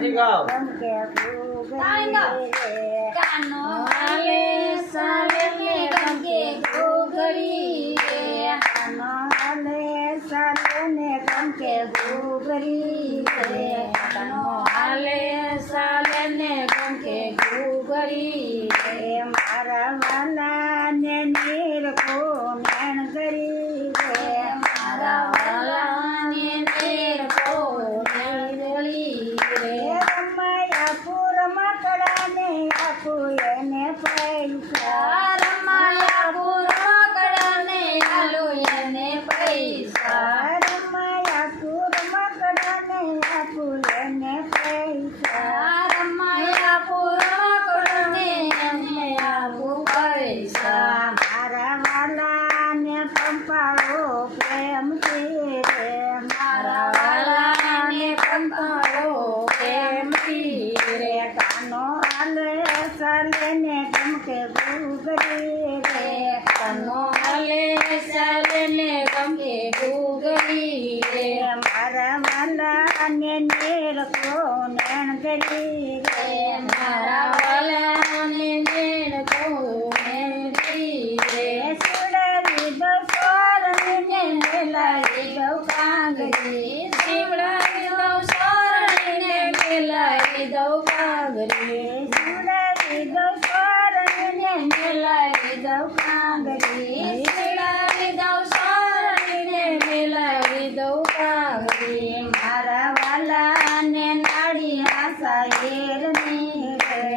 ગમકે ઘૂઘરી કાનો હાલે ચાલે ને ગમકે ઘૂઘરી કાનો હાલે ચાલે ને ગમકે ઘૂઘરી કાનો હાલે ચાલે ને ગમકે ઘૂઘરી મારા વાલા ને નીરખો મેણ કરી મારા વાલા ને નીરખો મેણ કરી રમાયા પૂર મકડા ને આપુ એને પૈસા રમાયા પૂર મકડા ને આલુ એને પૈસા રમાયા પૂર મકડા ને આપુ એને પૈસા રમાયા પૂર મકડા ને એને આપુ પૈસા મારા વાલા ને પંપાળો પ્રેમથી રે મારા વાલા ને પંપાળો પ્રેમથી રે કાનો હાલે ચાલે ને ગમકે ઘૂઘરી રે કાનો હાલે ચાલે ને ગમકે ઘૂઘરી રે મારા વાલા ને નીરખો નેણ કરી રે મારા વાલા ને નીરખો નેણ કરી રે સુડાવી દો સોરણી ને મેલાવી દો કાંગરી શિવડાવી દો સોરણી ને મેલાવી દો કાંગરી સુડાવી દો સોરણી ને મેલાવી દો કાંગરી શિવડાવી દો સોરણી ને મેલાવી દો કાંગરી મારા વાલા ને નાડી આશા હેરની રે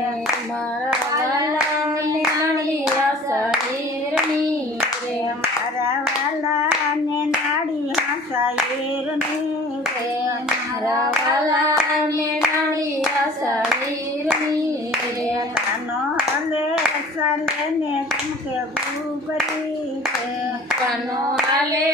મારા વાલા ને નાડી આશા હેરની રે મારા વાલા ને નાડી આશા હેરની રે મારા વાલા ને નાડી આશા હેરની રે કાનો હાલે ચાલે ને ગમકે ઘૂઘરી રે કાનો હાલે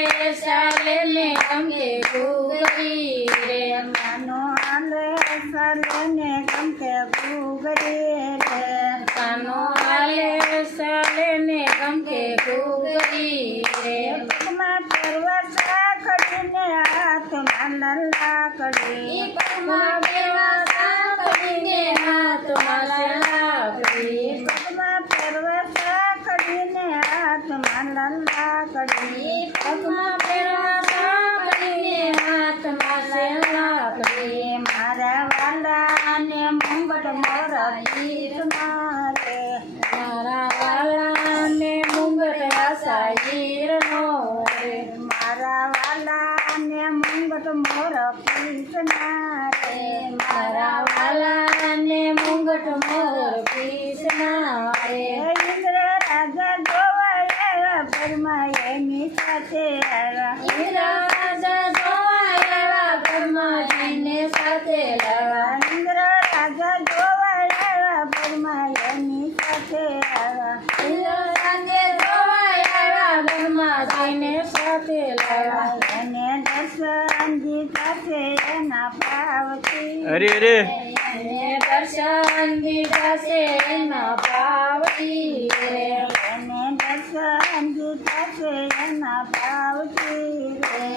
ચાલે ને ગમકે ઘૂઘરી રે કાનો હાલે ચાલે ને ગમકે ઘૂઘરી રે કાનો હાલે ચાલે ને ગમકે ઘૂઘરી રે પગમાં પહેરવા સાંકળીને હાથમાં લાકડી પગમાં પહેરવા સાંકળીને હાથમાં લાકડી પગમાં પહેરવા સાંકળીને હાથમાં લાકડી પગમાં પહેરવા સાંકળીને હાથમાં લાકડી મારા વાલા ને મુંગટ મોર ગીત મારે મારા વાલા ને મુંગટ આશા હીરનો રે મારા વાલા ને મુંગટ મોર કૃષ્ણ રે મારા વાલા ને મુંગટ મોર કૃષ્ણ રે ઇન્દ્ર રાજા જોવાયા ઘરમાં એની સાથે આવ્યા ઇન્દ્ર રાજા જોવાયા ઘરમાં એને સાથે લાવ્યા ઇન્દ્ર રાજા જોવાયા ઘરમાં એની સાથે આવ્યા ઇન્દ્ર રાજા જોવાયા ઘરમાં એને સાથે લાવ્યા એને દર્શન દીધા છે એના ભાવથી અરે અરે એને દર્શન દીધા છે એના ભાવથી રે એને દર્શન દીધા છે એના ભાવથી રે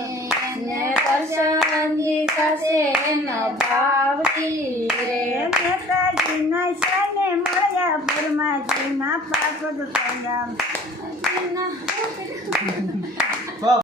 એને દર્શન દીધા છે એના ભાવથી રે મેતાજીના સને મળ્યા બ્રહ્માજીના પાપદ સંગામ